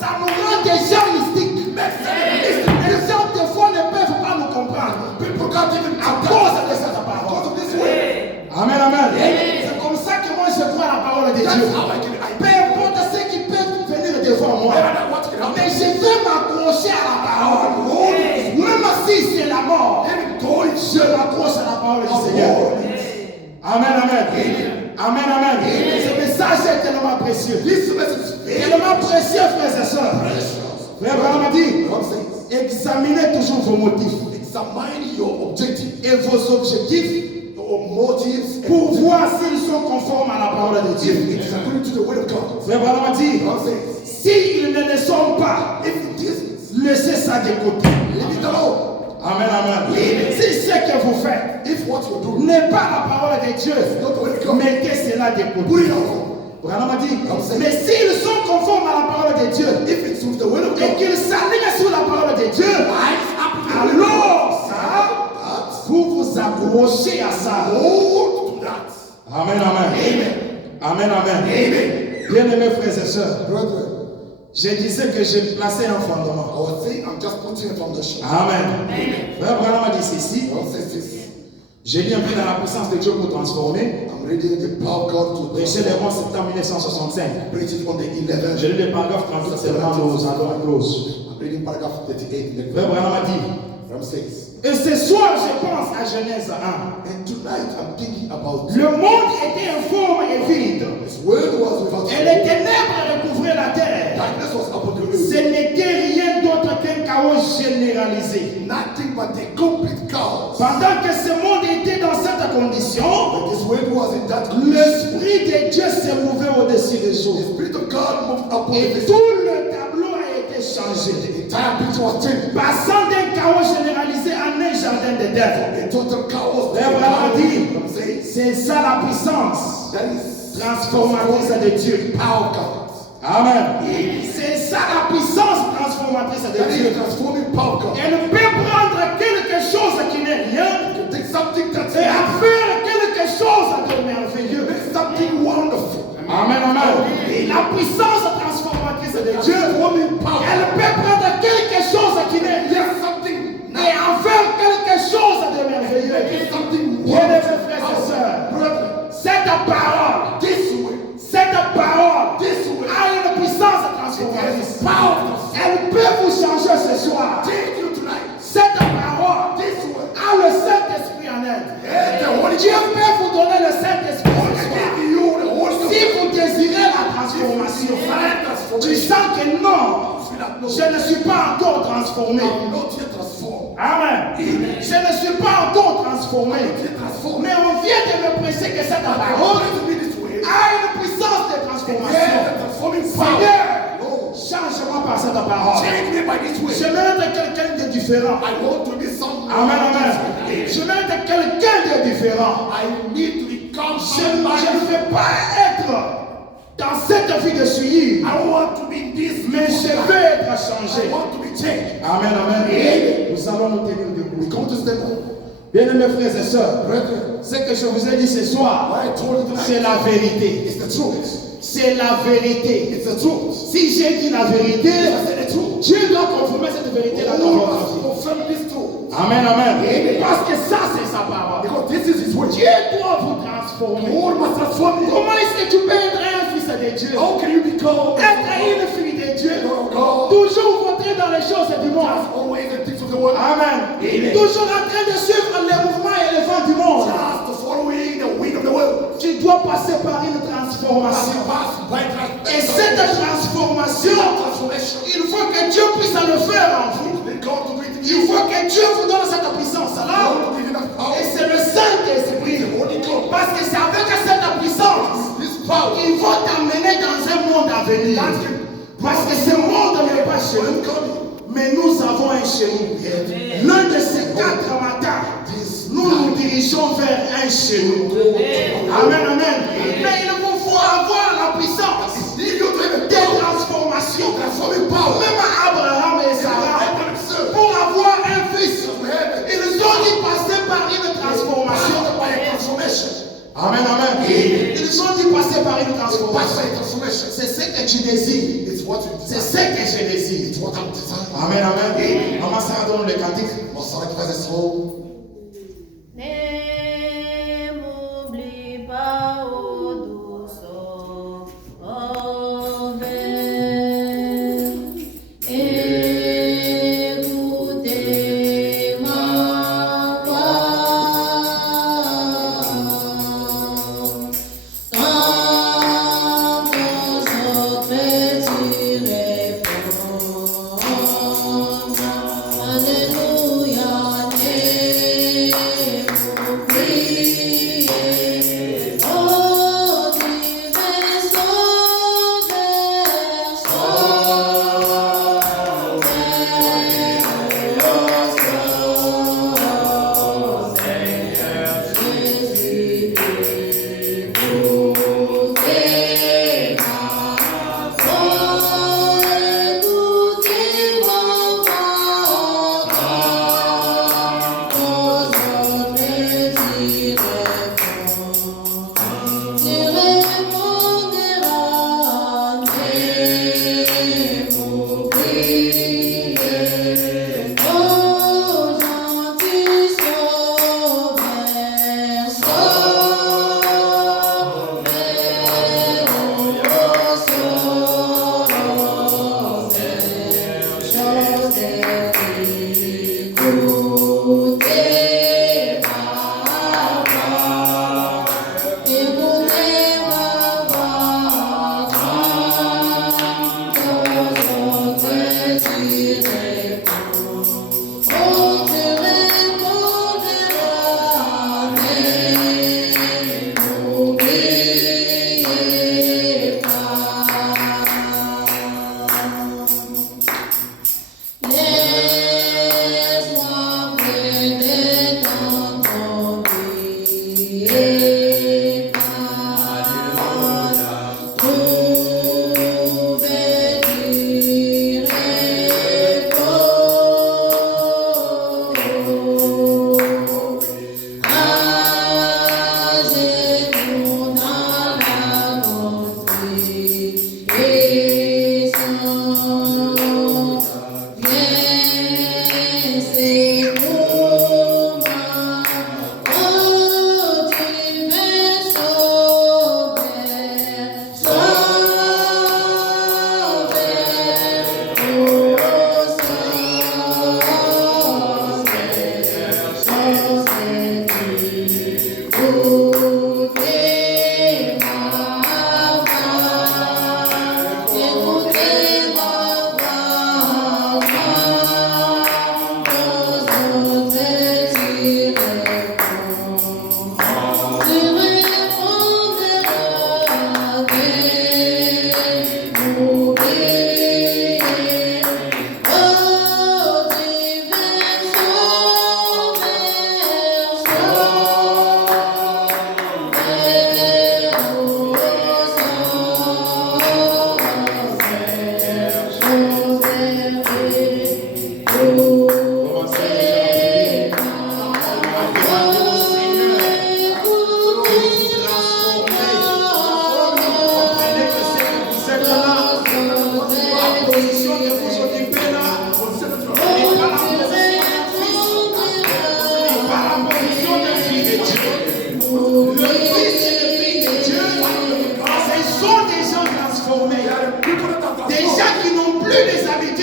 ça nous rend des gens mystiques. Les gens des fois ne peuvent pas nous comprendre à cause de cette parole. Amen, amen. C'est comme ça que moi je crois la parole de Dieu. Peu importe ce qui peut venir devant moi. Mais je vais m'accrocher à la parole. Même si c'est la mort, je m'accroche à la parole du Seigneur. Amen, amen. Amen, amen. Ce message est tellement précieux. Tellement précieux, frères et sœurs. Frère Branham a dit, examinez toujours vos motifs Examine your objective, et vos objectifs your motives, pour voir s'ils sont conformes à la parole de if Dieu. it is according to the word of God. Frère Branham a dit, God says, s'ils ne le sont pas, if it is, laissez ça de côté. leave it alone. Amen, amen. Si ce que vous faites If what you do n'est pas la parole de Dieu, not the word of God, mettez cela de put côté. it alone. Branham a dit, mais s'ils sont conformes à la parole de Dieu If it's with the word of et God, qu'ils s'alignent sur la parole de Dieu, alors ça, vous vous accrochez à ça. hold to that. Amen, amen. Amen, amen. Bien-aimés frères et sœurs, Brethren, je disais que j'ai placé un fondement. I was saying I'm just putting a foundation. Amen. Frère Branham a dit ceci. God says this. J'ai lu un peu dans la puissance de Dieu pour transformer. I'm reading the power of God to Prêché le transform. 11 septembre 1965. Preached on the 11th. J'ai lu le paragraphe 37 seulement aux allons close. I'm reading paragraph 38 in the Frère Branham a dit, from 6. et ce soir je pense à Genèse 1. And tonight I'm thinking about Le monde était informe et vide. this world was without Et les ténèbres recouvraient la terre. darkness was upon the Ce earth. n'était rien d'autre qu'un chaos généralisé. Nothing but a complete chaos. Pendant que ce monde était dans cette condition, When this world was in that condition, l'Esprit de Dieu s'est mouvé au-dessus des the eaux. Spirit of God moved upon the Et face. tout le tableau a été changé. The entire picture was changed. Passant d'un chaos généralisé en un jardin de Dieu. A total chaos. Abraham a dit, I'm saying c'est ça la puissance that is transformatrice de Dieu. power of God. Amen. C'est ça la puissance transformatrice That de is Dieu. transforming power of God. Elle peut prendre quelque chose qui n'est rien You take something that's et en faire quelque chose de merveilleux. make something wonderful. Amen, amen. Et la puissance transformatrice de Dieu, Transforming power. elle peut prendre quelque chose qui n'est rien Yes, something et en faire quelque chose de merveilleux. Make something Bien-aimés wonderful. frères et sœurs, Brethren, cette parole, cette parole a une puissance transformatrice. Elle peut vous changer ce soir. take you tonight. Cette parole This way. a le Saint-Esprit en elle. The Holy Dieu Spirit. peut vous donner le Saint-Esprit ce soir. Give you the Holy Si Spirit. vous désirez la transformation, tu sens que non, je ne suis pas encore transformé. I'm not yet transformed. Amen. Je ne suis pas encore transformé. Yet transformed. Mais on vient de me prêcher que cette parole to me this way. a une puissance de transformation. Yeah, the transforming power. Seigneur, Lord, change-moi par cette parole. change me by this way. Je veux être quelqu'un de différent. I want to be someone. Amen, amen. Je veux être quelqu'un de différent. I need to become Je ne somebody. veux pas être dans cette vie de suivre, I want to be this. mais je veux être I changé. want to be changed. Amen, amen. Nous allons nous tenir We debout. come to stand up. Bien-aimés frères et sœurs, Brethren, ce que je vous ai dit ce soir, what I told you c'est tonight la vérité. is the truth. C'est la vérité. It's the truth. Si j'ai dit la vérité, I said the truth. Dieu doit confirmer cette vérité dans Who notre must vie. confirm this truth? Amen, amen. Parce que ça, c'est sa parole. Because this is His way. Dieu doit vous transformer. Who must transform you? Comment est-ce que tu peux être un fils de Dieu? How can you become Être une fille de Dieu. God? Toujours voter dans les choses du monde. Just always the things of the world. Amen. Toujours en train de suivre les mouvements et les vents du monde. Just following the wind of the world. Tu dois passer par une transformation. Et cette transformation, il faut que Dieu puisse le faire en vous. Il faut que Dieu vous donne cette puissance-là. Et c'est le Saint-Esprit. Parce que c'est avec cette puissance qu'il va t'amener dans un monde à venir. Parce que ce monde n'est pas chez nous, mais nous avons un chez nous. L'un de ces 4 matins, nous nous dirigeons vers un chez nous. Amen, amen. Mais il vous faut avoir la puissance des transformations. Même Abraham et Sarah, pour avoir un fils, ils ont dû passer par une transformation. Amen, amen. Ils ont dû passer par une transformation. C'est ce que tu désires. C'est ce que je désire. Amen, amen. Maman Sarah donne le cantique. Ne m'oublie pas, ô doux sauveur. Écoutez ma voix. Quand vos autres tu réponds. Alléluia.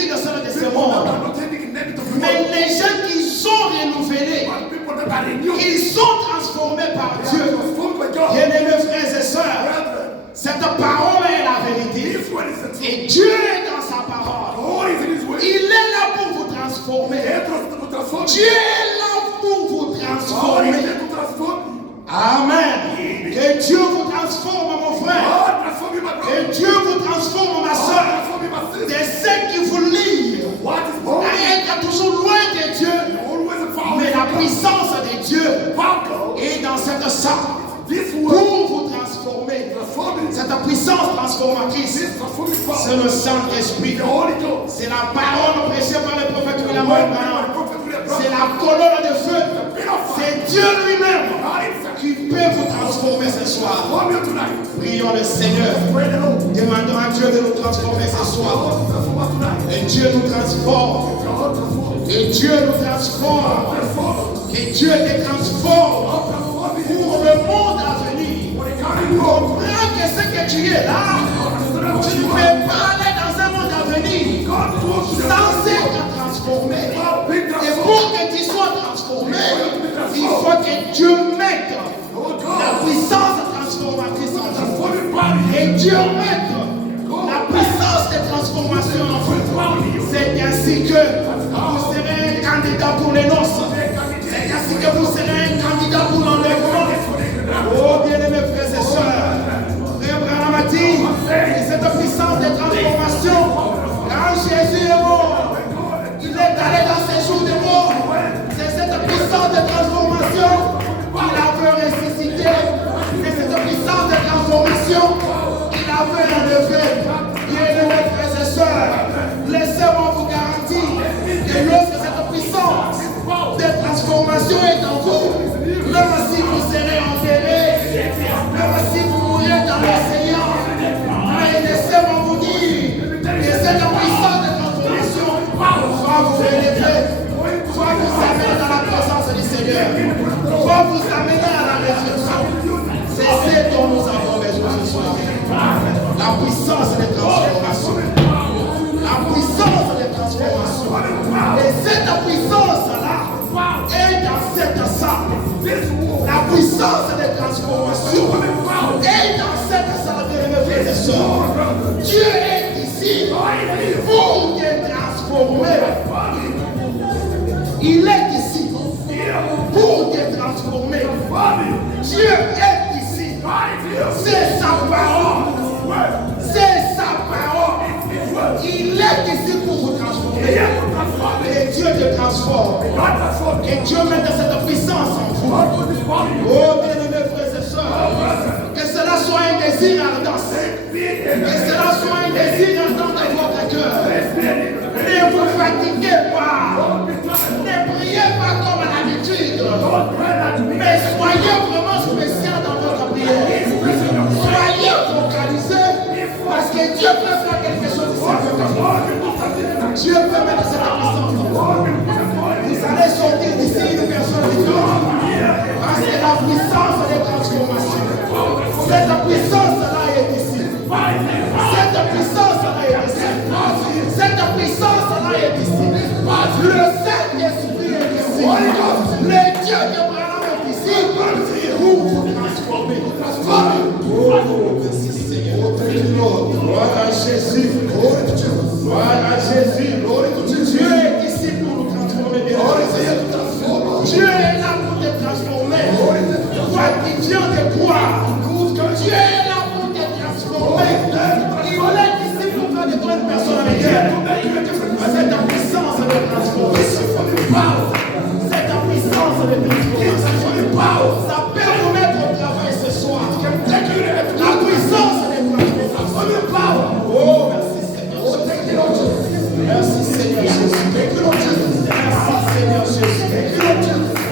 vie de ceux de ce monde. Mais les gens qui sont renouvelés, qui sont transformés par Dieu, bien-aimés frères et sœurs, cette parole est la vérité. Et Dieu est dans sa parole. Il est là pour vous transformer. Dieu est là pour vous transformer. Amen. Que Dieu vous transforme, mon frère. Que Dieu vous transforme, ma soeur. De ceux qui vous lient à être toujours loin de Dieu. Mais la puissance de Dieu est dans cette salle pour vous transformer. Cette puissance transformatrice, c'est le Saint-Esprit. C'est la parole prêchée par le prophète William Branham. C'est la colonne de feu. C'est Dieu lui-même qui peut vous transformer ce soir. Prions le Seigneur. Demandons à Dieu de nous transformer ce soir. Et Dieu nous transforme. Et Dieu nous transforme. Et Dieu te transforme pour le monde à venir. Comprends que ce que tu es là, tu ne peux pas aller dans un monde à venir sans être transformé. Et pour que tu sois transformé, il faut que Dieu mette la puissance transformatrice en vous. Et Dieu mette la puissance de transformation en vous. C'est ainsi que vous serez un candidat pour les noces. C'est ainsi que vous serez un candidat pour l'enlèvement. Oh bien-aimés frères et sœurs, Frère Branham a dit que cette puissance de transformation, quand Jésus est mort, il est allé dans ses jours de mort. C'est cette puissance de transformation qu'il a fait ressusciter. C'est cette puissance de transformation qu'il a fait enlever. Bien-aimés frères et sœurs, laissez-moi vous garantir que lorsque cette puissance de transformation est en vous, même si vous serez enterrés, même si vous mourrez dans l'océan, mais laissez-moi vous dire que cette puissance de transformation va vous relever, va vous amener dans la présence du Seigneur, va vous amener à la résurrection. C'est ce dont nous avons besoin ce soir. La puissance de transformation. La puissance de transformation. Et cette puissance-là est dans cette salle. La puissance de transformation est dans cette salle de frères et sœurs. Dieu est ici pour te transformer. Il est ici pour te transformer. Dieu est ici. C'est sa parole. C'est sa parole. Il est ici pour vous transformer. Et Dieu te transforme. Et Dieu met cette puissance en vous. Oh, bien-aimés frères et sœurs, que cela soit un désir ardent. Que cela soit un désir ardent dans votre cœur. Ne vous fatiguez pas. Ne priez pas comme à l'habitude. Mais soyez vraiment spécial dans votre prière. Soyez focalisés. Parce que Dieu peut faire quelque chose ici avec vous. Dieu peut mettre cette puissance en vous. Vous allez sortir d'ici une personne différente. Parce que la puissance de transformation, cette puissance-là est ici. Cette puissance-là est ici. Cette puissance-là est ici. Le Saint-Esprit est ici. Le Dieu de Branham est ici pour vous transformer. Oh, merci Seigneur. Gloire à Jésus. Gloire à Jésus. Dieu est ici pour nous transformer. Dieu est là pour te transformer. Toi qui viens de croire, Dieu est là pour te transformer. Il est ici pour faire de toi une personne meilleure. C'est ta puissance de transformation. C'est ta puissance de transformation. Ça peut vous mettre au travail ce soir. La puissance de transformation. Oh, merci Seigneur. Merci Seigneur Jésus. Merci Seigneur Jésus.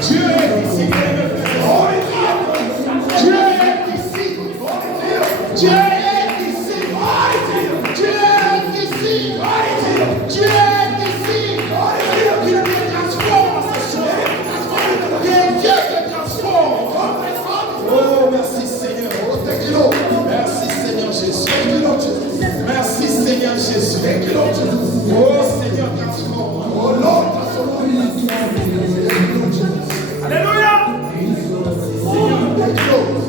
Dieu est ici. Dieu est ici. Dieu est ici. Dieu est ici. Jésus. Thank you, Lord Jesus. Oh Seigneur, transforme. Oh Lord, transforme. Alléluia. Thank you, Lord.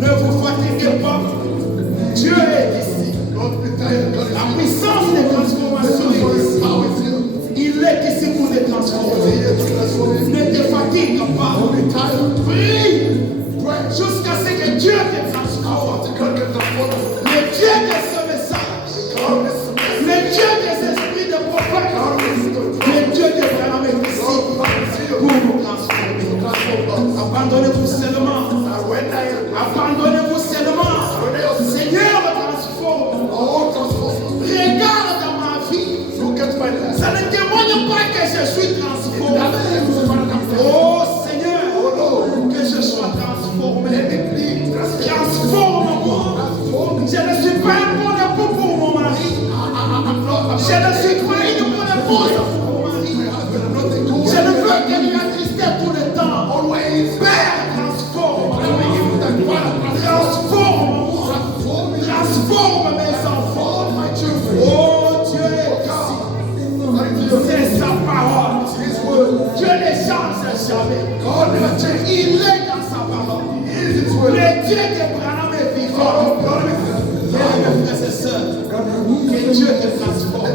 Ne vous fatiguez pas. Dieu est ici. La puissance des transformations est ici. Il est ici pour les transformer. Ne te fatigue pas. Prie jusqu'à ce que Dieu te transforme. Le Dieu de ce message, le Dieu des esprits de prophète, le Dieu de Abraham est ici pour vous transformer. Abandonnez-vous seulement. Abandonnez-vous seulement. Seigneur, transforme. Regarde dans ma vie. Ça ne témoigne pas que je suis transformé. Oh Seigneur, que je sois transformé. Transforme-moi. Je ne suis pas un bon époux pour mon mari. Je ne suis pas une bonne épouse pour mon mari. Je ne veux que lui attrister tout le temps. Père, transforme. Transforme mes enfants. Oh Dieu est ici. C'est sa parole. Dieu ne change jamais. Il est dans sa parole. Le Dieu d'Abraham est vivant. Mes frères et sœurs, que Dieu te transforme.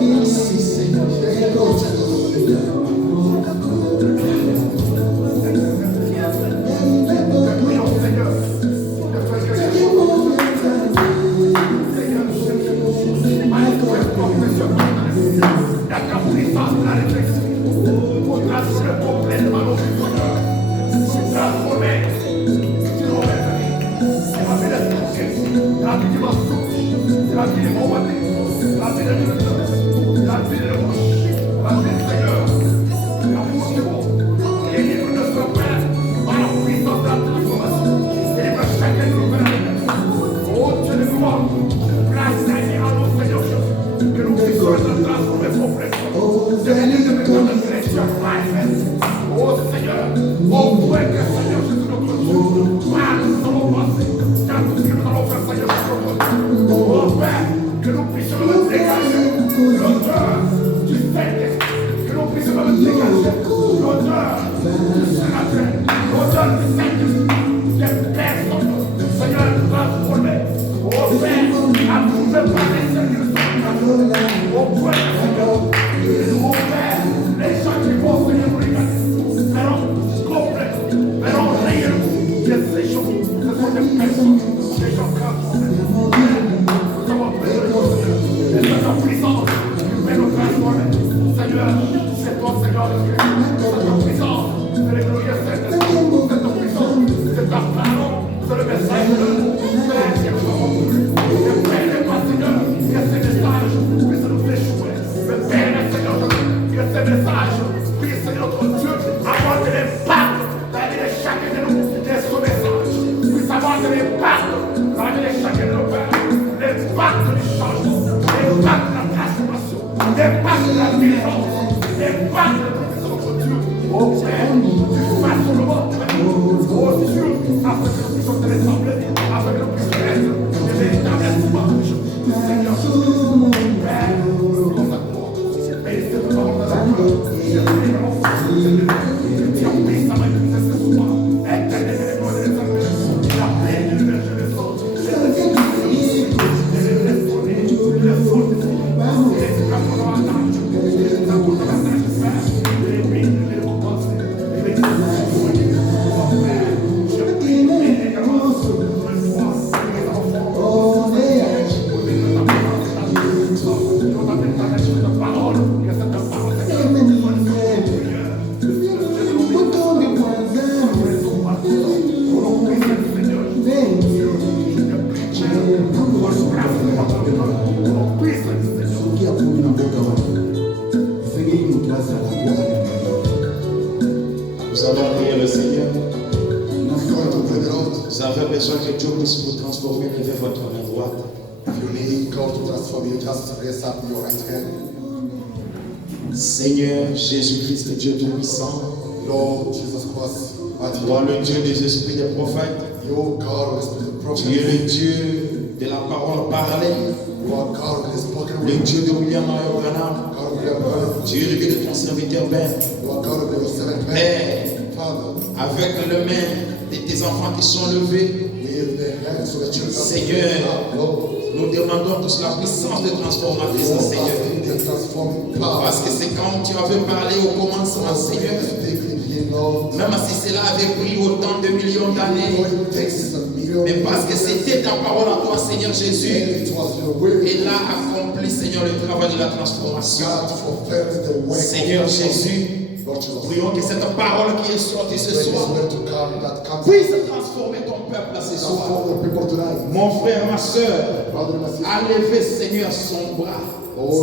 Merci Seigneur. Verront rire de ces choses. Ce sont des personnes pactes dans les chacun de nos pères, les pactes du changement, les pactes de la transformation, les pactes de la délivrance, les pactes de la Dieu. Oh Père, tu fasses le monde. Oh Dieu, afin que nous puissions te ressembler, afin que nous puissions être des véritables images du Seigneur Jésus. Père, nous consacrons. Et cette parole de la gloire, je prie dans mon Dieu, tu as pris sa main de ce soir. Éternellement, les amis, il a pris le berger des autres. Vous avez prié le Seigneur. Vous avez besoin que Dieu puisse vous transformer, levez votre main droite. If you need God to transform you, just raise up your right hand. Seigneur Jésus-Christ, Dieu Tout-Puissant, Lord Jesus Christ, toi le Dieu des esprits des prophètes, your God who is the prophet. tu es le Dieu de la parole parlée, You are God who is spoken le word. Dieu de William Mario Branham, God who have heard. tu es le Dieu de ton serviteur Ben. You are God of your servant man. Père, Father, avec les mains de tes enfants qui sont levés, with the hands of the children. Seigneur, Lord, nous demandons tous la puissance de transformatrice, Seigneur. the transforming power. Parce que c'est quand tu avais parlé au commencement, Seigneur, même si cela avait pris autant de millions d'années, mais parce que c'était ta parole à toi, Seigneur Jésus, et là accompli, Seigneur, le travail de la transformation. Seigneur Jésus, prions que cette parole qui est sortie ce soir puisse transformer ton peuple ce soir. Mon frère, ma soeur, a levé, Seigneur, son bras,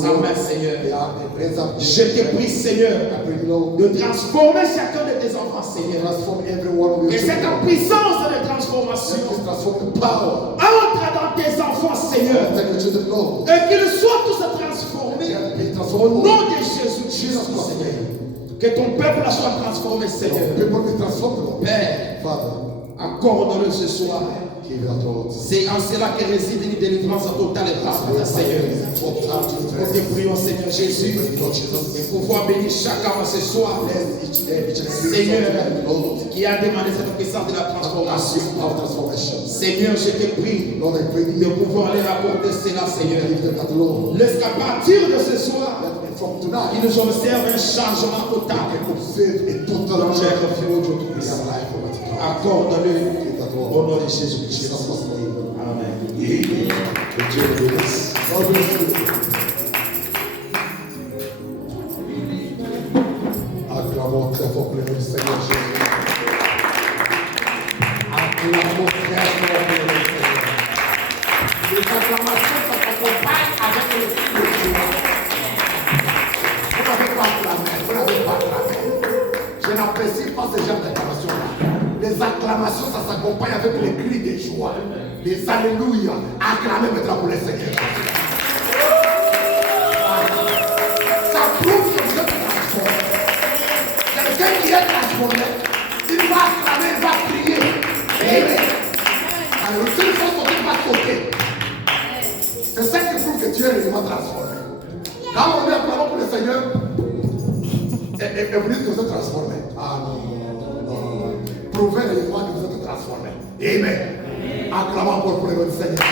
sa main, Seigneur. Je te prie, Seigneur, de transformer chacun de tes enfants, Seigneur. Que cette puissance de transformation entre dans tes enfants, Seigneur. Et qu'ils soient tous transformés au nom de Jésus-Christ, Seigneur. Que ton peuple soit transformé, Seigneur. Père, accorde-le ce soir. C'est en cela que réside une délivrance totale et parfaite, Seigneur. Nous te prions, Seigneur Jésus, de pouvoir bénir chacun ce soir. Seigneur, qui a demandé cette puissance de la transformation. Seigneur, je te prie de pouvoir leur apporter cela, Seigneur. Laisse qu'à partir de ce soir, ils nous observent un changement total. Dans leur vie, accorde-le au nom de Jésus-Christ. Amen. Que Dieu le bénisse. Acclamons très fort pour le Seigneur Jésus. Acclamons très fort pour le Seigneur. Les acclamations s'accompagnent avec le cri de joie. Vous n'avez pas acclamé, vous n'avez pas acclamé. Je n'apprécie pas ce genre d'acclamation-là. Les acclamations, ça s'accompagne avec les cris de joie. Les alléluia. Acclamez maintenant pour le Seigneur. Ça prouve que vous êtes transformé. Quelqu'un qui est transformé, il va acclamer, il va crier. Amen. Alors, si il faut sauter, il va sauter. C'est ça qui prouve que Dieu est réellement transformé. Quand on est acclamé pour le Seigneur, et vous dites que vous êtes transformé. Ah non. Prouvez réellement que vous êtes transformé. Amen. Acclamons pour le nom du Seigneur.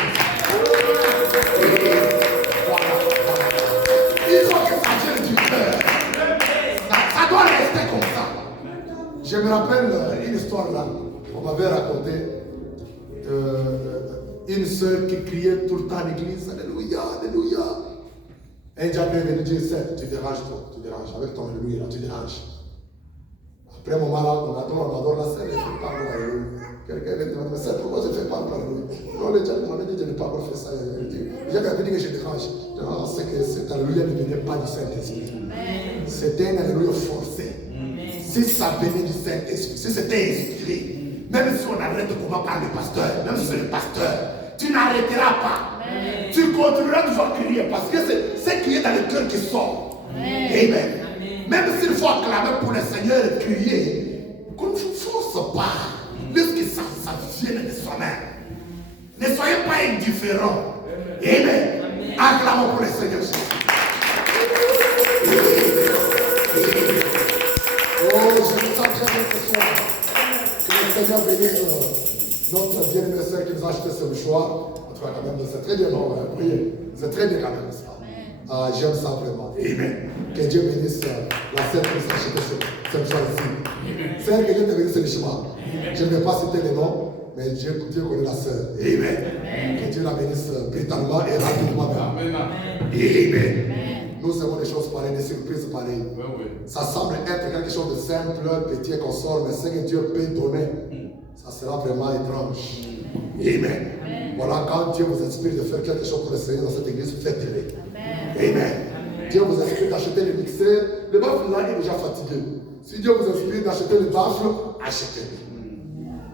Voilà. Il faut que ça vienne du cœur. Ça doit rester comme ça. Je me rappelle une histoire là. On m'avait raconté une sœur qui criait tout le temps à l'église. Alléluia, alléluia. Un diable est venu dire, tu déranges toi, tu déranges. Avec ton alléluia, tu déranges. Après un moment là, on adore la scène, elle fait pas l'alléluia. Quelqu'un vient te demander, mais pourquoi je ne fais pas l'alléluia? Non, le diable m'a dit, je n'ai pas encore fait ça. J'ai dit que je dérange. Non, c'est que cet alléluia ne venait pas du Saint-Esprit. C'était un alléluia forcé. Si ça venait du Saint-Esprit, si c'était inspiré, Même si on arrête comment parle le pasteur, même si c'est le pasteur, tu n'arrêteras pas. Amen. Tu continueras toujours à crier parce que c'est ce qui est dans le cœur qui sort. Amen. Amen. Même s'il faut acclamer pour le Seigneur et crier, qu'on ne vous force pas. Laisse que ça vienne de soi-même. Ne soyez pas indifférents. Amen. Acclamons pour le Seigneur Jésus. Oh, je me sens très bien ce soir. Que le Seigneur bénisse notre bien-aimé sœur qui nous a acheté ce choix. En tout cas, quand même, c'est très bien, non? Priez. C'est très bien quand même, n'est-ce pas? Ah, j'aime ça vraiment. Amen. Que Dieu bénisse la sœur qui nous a acheté ce choix ici. Celle que Dieu te bénisse richement. Je ne vais pas citer les noms, mais Dieu connaît la sœur. Amen. Que Dieu la bénisse britanniquement et rapidement. Amen. Amen. Nous avons des choses pareilles, des surprises pareilles. Ça semble être quelque chose de simple, petit et qu'on sort, mais ce que Dieu peut donner, ça sera vraiment étrange. Amen. Voilà, quand Dieu vous inspire de faire quelque chose pour le Seigneur dans cette église, faites-le. Amen. Dieu vous inspire d'acheter le mixeur, le baffle là est déjà fatigué. Si Dieu vous inspire d'acheter le baffle, achetez-le.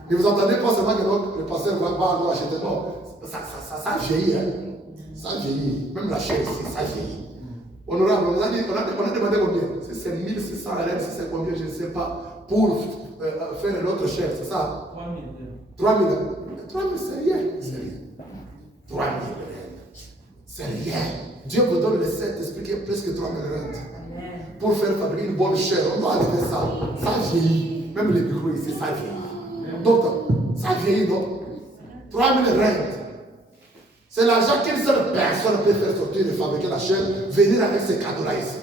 Et vous entendez pas seulement que le pasteur va nous acheter, non. Ça vieillit, hein. Ça vieillit. Même la chair ici, ça vieillit. Honorable, on a demandé combien? C'est 1600 RM, c'est combien, je ne sais pas, pour faire une autre chair, c'est ça? 3000. 3000, c'est rien. C'est rien. 3000 c'est rien. Dieu vous donne le Saint-Esprit qui est presque 3000 rentes. Pour faire fabriquer une bonne chair, on doit enlever ça. Ça vieillit. Même les micros ici, ça vieillit. Donc, ça vieillit, non? 3000 rentes. C'est l'argent qu'une seule personne peut faire sortir et fabriquer la chair, venir avec ces cadeaux-là ici.